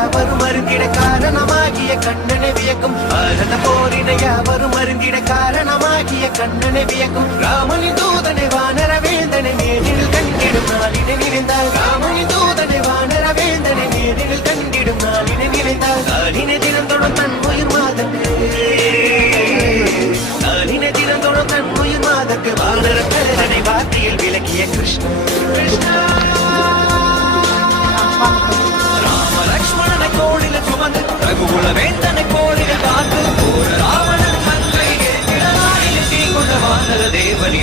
யாவரும் அருந்திட காரணமாகிய கண்ணனை வியக்கும் பாரத போரின யாவரும் அருந்திட காரணமாகிய கண்ணனை வியக்கும் ராமனின் தூதனை வானர வேந்தனை நேரில் கண்டிடும் நாளினை நினைந்தால் ராமனின் தூதனை வானர வேந்தனை நேரில் கண்டிடும் நாளினை நினைந்தால் நாளினை தினந்தோறும் தன் உயிர் மாதக்கு நாளினை தினந்தோறும் தன் உயிர் மாதக்கு வானர கலனை வார்த்தையில் விளக்கிய கிருஷ்ணா லக்ஷ்மணனை கோடில சுமந்து ரகுகுல வேந்தனை கோடில காத்து ராவணன் மங்கை தீ கொண்ட வானர தேவனி